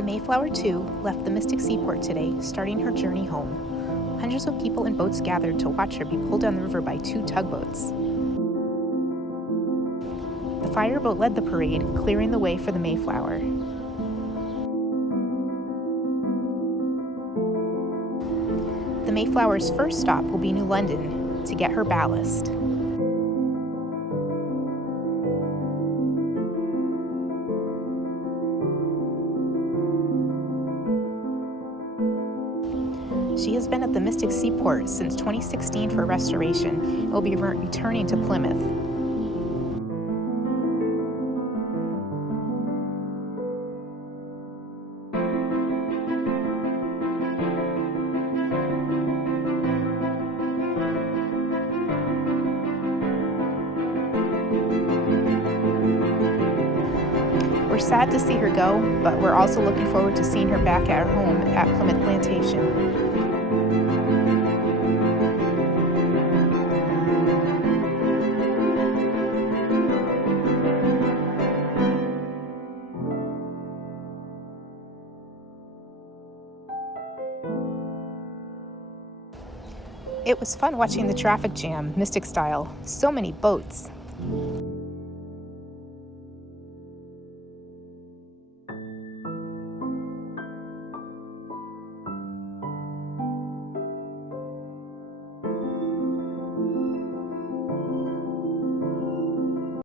The Mayflower 2 left the Mystic Seaport today, starting her journey home. Hundreds of people and boats gathered to watch her be pulled down the river by 2 tugboats. The fireboat led the parade, clearing the way for the Mayflower. The Mayflower's first stop will be New London to get her ballast. She has been at the Mystic Seaport since 2016 for restoration and will be returning to Plymouth. We're sad to see her go, but we're also looking forward to seeing her back at her home at Plimoth Plantation. It was fun watching the traffic jam, Mystic style. So many boats.